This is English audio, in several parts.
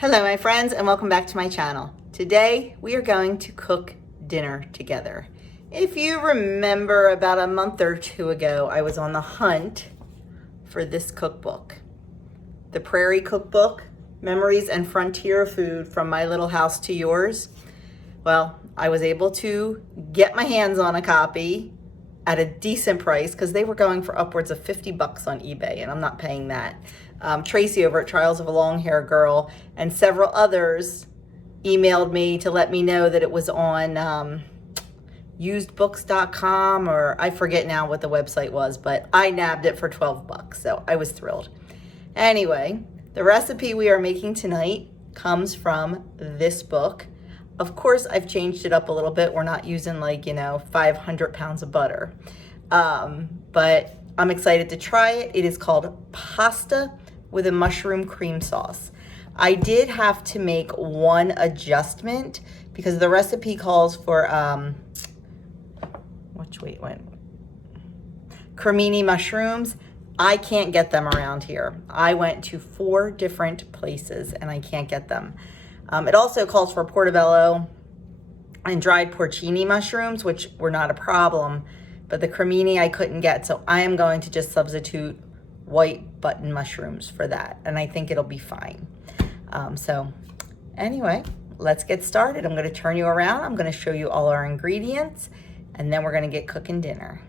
Hello my friends and welcome back to my channel. Today we are going to cook dinner together. If you remember, about a month or two ago I was on the hunt for this cookbook. The Prairie Cookbook, Memories and Frontier Food from My Little House to Yours. Well, I was able to get my hands on a copy at a decent price because they were going for upwards of 50 bucks on eBay and I'm not paying that. Tracy over at Trials of a Long Hair Girl and several others emailed me to let me know that it was on usedbooks.com, or I forget now what the website was, but I nabbed it for 12 bucks, so I was thrilled. Anyway, the recipe we are making tonight comes from this book. Of course, I've changed it up a little bit. We're not using 500 pounds of butter, but I'm excited to try it. It is called Pasta with a Mushroom Cream Sauce. I did have to make one adjustment because the recipe calls for, cremini mushrooms. I can't get them around here. I went to 4 different places and I can't get them. It also calls for portobello and dried porcini mushrooms, which were not a problem, but the cremini I couldn't get, so I am going to just substitute white button mushrooms for that, and I think it'll be fine. So anyway, let's get started. I'm going to turn you around. I'm going to show you all our ingredients, and then we're going to get cooking dinner.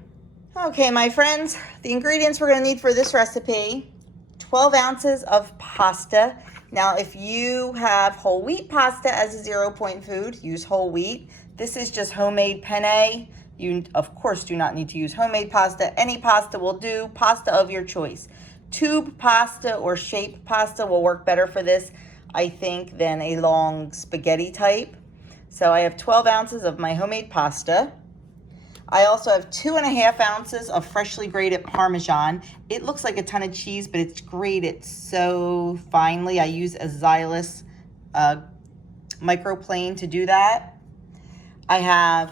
Okay, my friends, the ingredients we're going to need for this recipe: 12 ounces of pasta. Now, if you have whole wheat pasta as a 0-point food, use whole wheat. This is just homemade penne. You, of course, do not need to use homemade pasta. Any pasta will do, pasta of your choice. Tube pasta or shape pasta will work better for this, I think, than a long spaghetti type. So I have 12 ounces of my homemade pasta. I also have 2.5 ounces of freshly grated Parmesan. It looks like a ton of cheese, but it's grated so finely. I use a Xylus microplane to do that. I have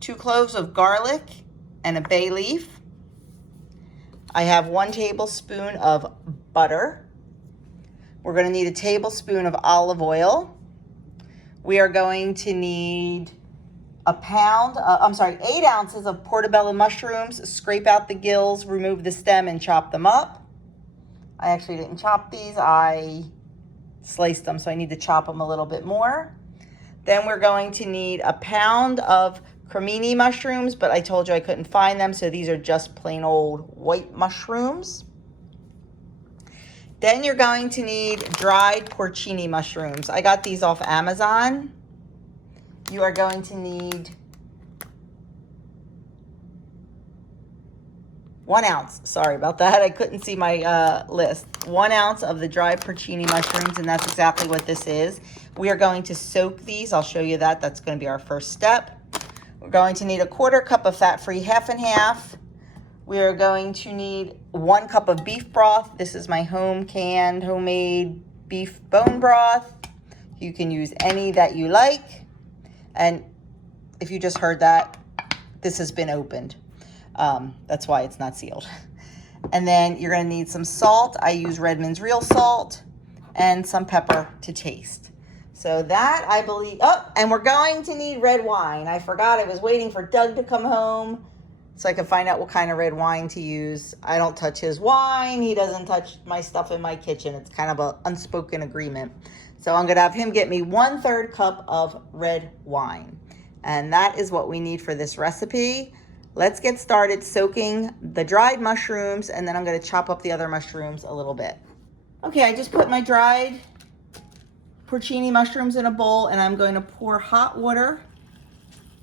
2 cloves of garlic and a bay leaf. I have 1 tablespoon of butter. We're going to need a tablespoon of olive oil. We are going to need 8 ounces of portobello mushrooms. Scrape out the gills, remove the stem, and chop them up. I actually didn't chop these. I sliced them, so I need to chop them a little bit more. Then we're going to need a pound of cremini mushrooms, but I told you I couldn't find them, so these are just plain old white mushrooms. Then you're going to need dried porcini mushrooms. I got these off Amazon. You are going to need 1 ounce. Sorry about that. I couldn't see my list. 1 ounce of the dried porcini mushrooms, and that's exactly what this is. We are going to soak these. I'll show you that. That's going to be our first step. We're going to need a 1/4 cup of fat-free half and half. We are going to need 1 cup of beef broth. This is my home-canned, homemade beef bone broth. You can use any that you like. And if you just heard that, this has been opened. That's why it's not sealed. And then you're going to need some salt. I use Redmond's real salt, and some pepper to taste. So that, I believe, and we're going to need red wine. I forgot. I was waiting for Doug to come home so I could find out what kind of red wine to use. I don't touch his wine. He doesn't touch my stuff in my kitchen. It's kind of an unspoken agreement. So I'm going to have him get me 1/3 cup of red wine. And that is what we need for this recipe. Let's get started soaking the dried mushrooms, and then I'm going to chop up the other mushrooms a little bit. Okay, I just put my dried porcini mushrooms in a bowl, and I'm going to pour hot water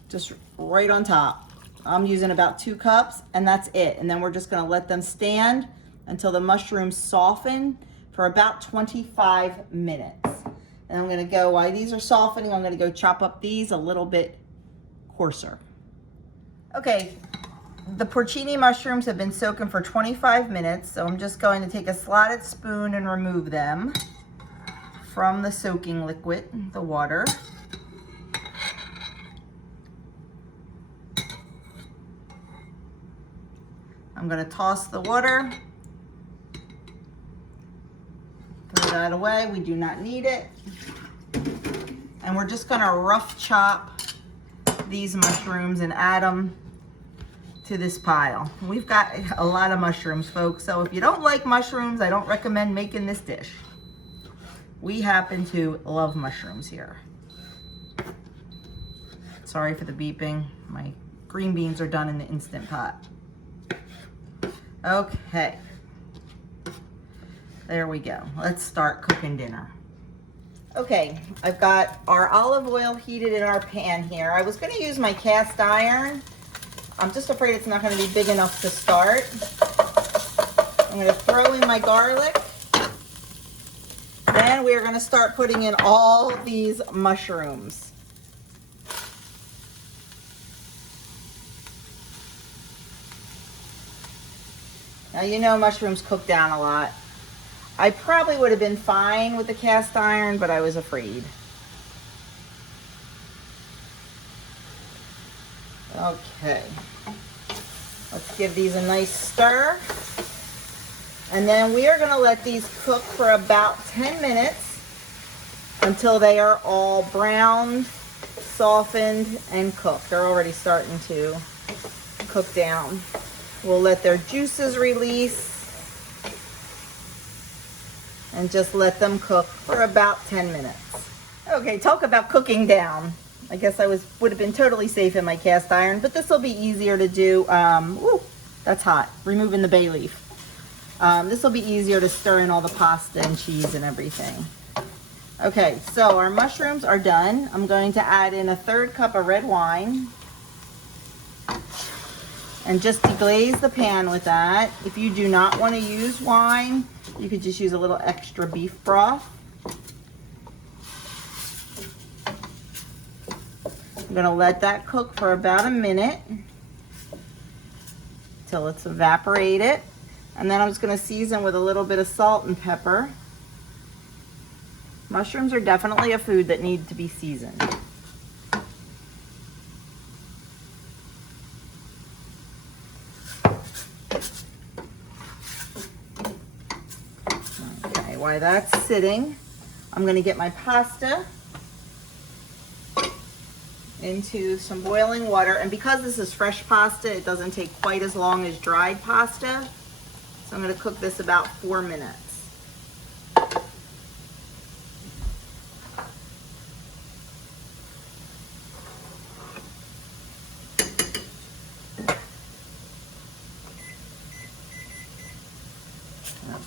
just right on top. I'm using about 2 cups, and that's it. And then we're just going to let them stand until the mushrooms soften for about 25 minutes. And I'm going to go, while these are softening, I'm going to go chop up these a little bit coarser. Okay, the porcini mushrooms have been soaking for 25 minutes, so I'm just going to take a slotted spoon and remove them from the soaking liquid, the water. I'm going to toss the water, throw throw that away. We do not need it. And we're just gonna rough chop these mushrooms and add them to this pile. We've got a lot of mushrooms, folks, so if you don't like mushrooms, I don't recommend making this dish. We happen to love mushrooms here. Sorry for the beeping. My green beans are done in the Instant Pot. Okay. There we go. Let's start cooking dinner. Okay, I've got our olive oil heated in our pan here. I was going to use my cast iron. I'm just afraid it's not going to be big enough to start. I'm going to throw in my garlic. Then we're going to start putting in all these mushrooms. Now, you know mushrooms cook down a lot. I probably would have been fine with the cast iron, but I was afraid. Okay. Let's give these a nice stir. And then we are going to let these cook for about 10 minutes until they are all browned, softened, and cooked. They're already starting to cook down. We'll let their juices release and just let them cook for about 10 minutes. Okay, talk about cooking down. I guess I would have been totally safe in my cast iron, but this will be easier to do. Ooh, that's hot. Removing the bay leaf. This will be easier to stir in all the pasta and cheese and everything. Okay, so our mushrooms are done. I'm going to add in a 1/3 cup of red wine. And just deglaze the pan with that. If you do not want to use wine, you could just use a little extra beef broth. I'm going to let that cook for about a minute till it's evaporated. And then I'm just going to season with a little bit of salt and pepper. Mushrooms are definitely a food that need to be seasoned. Okay, while that's sitting, I'm going to get my pasta into some boiling water. And because this is fresh pasta, it doesn't take quite as long as dried pasta. So I'm going to cook this about 4 minutes.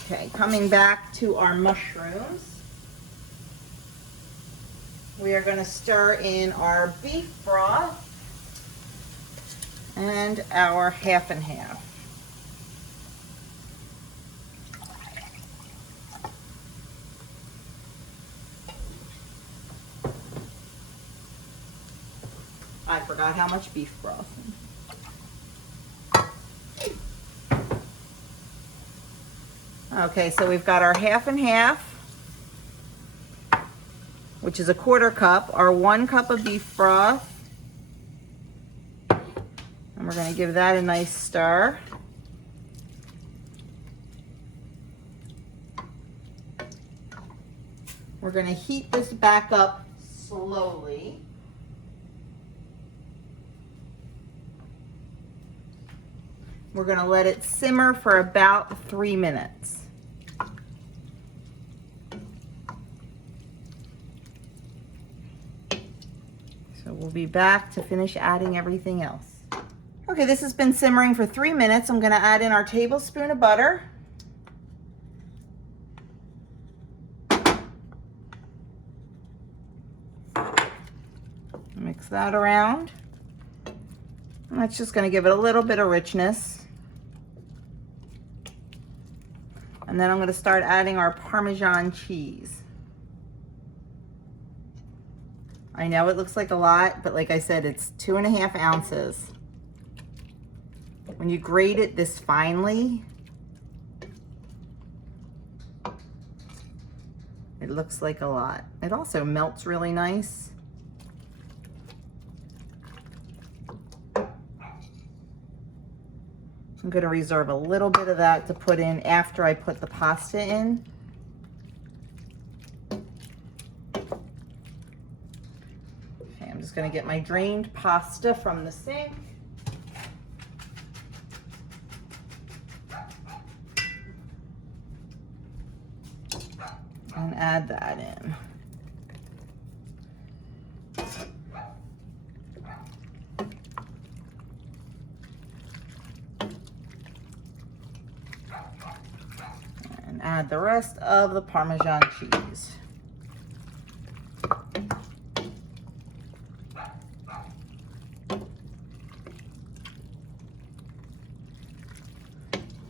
Okay, coming back to our mushrooms. We are going to stir in our beef broth and our 50/50. I forgot how much beef broth. Okay, so we've got our 50/50, which is a 1/4 cup, our 1 cup of beef broth. And we're going to give that a nice stir. We're going to heat this back up slowly. We're going to let it simmer for about 3 minutes. So we'll be back to finish adding everything else. Okay, this has been simmering for 3 minutes. I'm going to add in our tablespoon of butter. Mix that around. And that's just going to give it a little bit of richness. And then I'm going to start adding our Parmesan cheese. I know it looks like a lot, but like I said, it's 2½ ounces. When you grate it this finely, it looks like a lot. It also melts really nice. I'm going to reserve a little bit of that to put in after I put the pasta in. just gonna get my drained pasta from the sink. And add that in. And add the rest of the Parmesan cheese.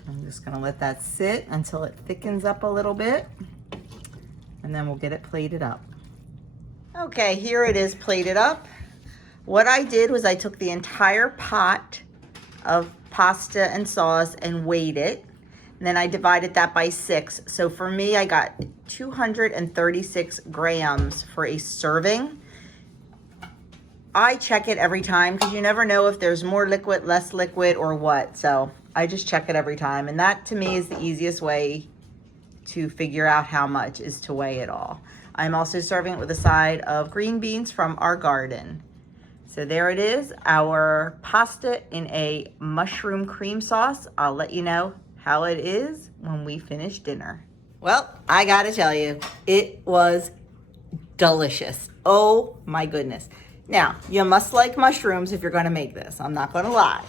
I'm just gonna let that sit until it thickens up a little bit, and then we'll get it plated up. Okay, here it is plated up. What I did was I took the entire pot of pasta and sauce and weighed it, and then I divided that by 6. So for me, I got 236 grams for a serving. I check it every time because you never know if there's more liquid, less liquid, or what. So I just check it every time. And that to me is the easiest way to figure out how much, is to weigh it all. I'm also serving it with a side of green beans from our garden. So there it is, our pasta in a mushroom cream sauce. I'll let you know how it is when we finish dinner. Well, I gotta tell you, it was delicious. Oh my goodness. Now, you must like mushrooms if you're gonna make this. I'm not gonna lie,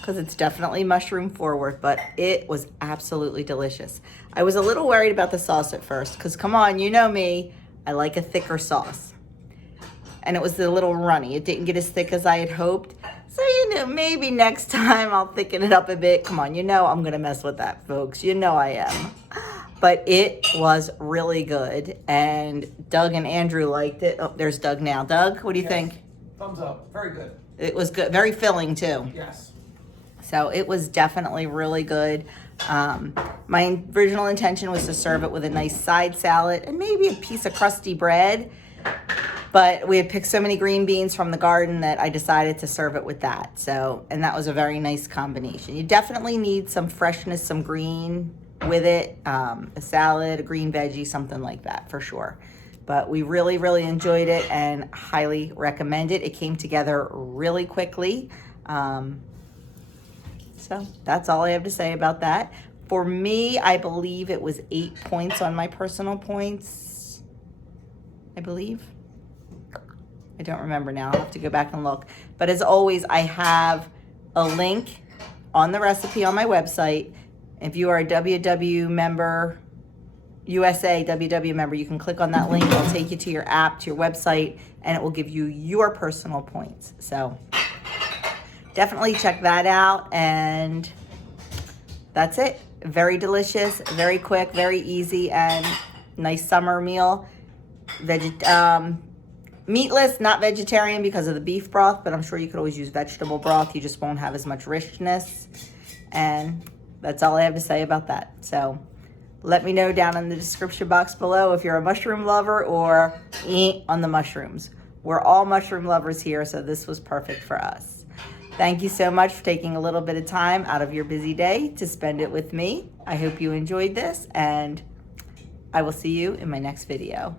because it's definitely mushroom forward, but it was absolutely delicious. I was a little worried about the sauce at first, because come on, you know me, I like a thicker sauce. And it was a little runny. It didn't get as thick as I had hoped. So, you know, maybe next time I'll thicken it up a bit. Come on, you know I'm gonna mess with that, folks. You know I am. But it was really good, and Doug and Andrew liked it. Oh, there's Doug now. Doug, what do you think? Thumbs up. Very good. It was good. Very filling, too. Yes. So it was definitely really good. My original intention was to serve it with a nice side salad and maybe a piece of crusty bread. But we had picked so many green beans from the garden that I decided to serve it with that. So, and that was a very nice combination. You definitely need some freshness, some green with it, a salad, a green veggie, something like that for sure. But we really, really enjoyed it and highly recommend it. It came together really quickly. So that's all I have to say about that. For me, I believe it was 8 points on my personal points, I believe. I don't remember now. I'll have to go back and look. But as always, I have a link on the recipe on my website. If you are a WW member, USA WW member, you can click on that link. It'll take you to your app, to your website, and it will give you your personal points. So definitely check that out. And that's it. Very delicious, very quick, very easy, and nice summer meal. Meatless, not vegetarian because of the beef broth, but I'm sure you could always use vegetable broth. You just won't have as much richness. And that's all I have to say about that. So let me know down in the description box below if you're a mushroom lover or on the mushrooms. We're all mushroom lovers here, so this was perfect for us. Thank you so much for taking a little bit of time out of your busy day to spend it with me. I hope you enjoyed this, and I will see you in my next video.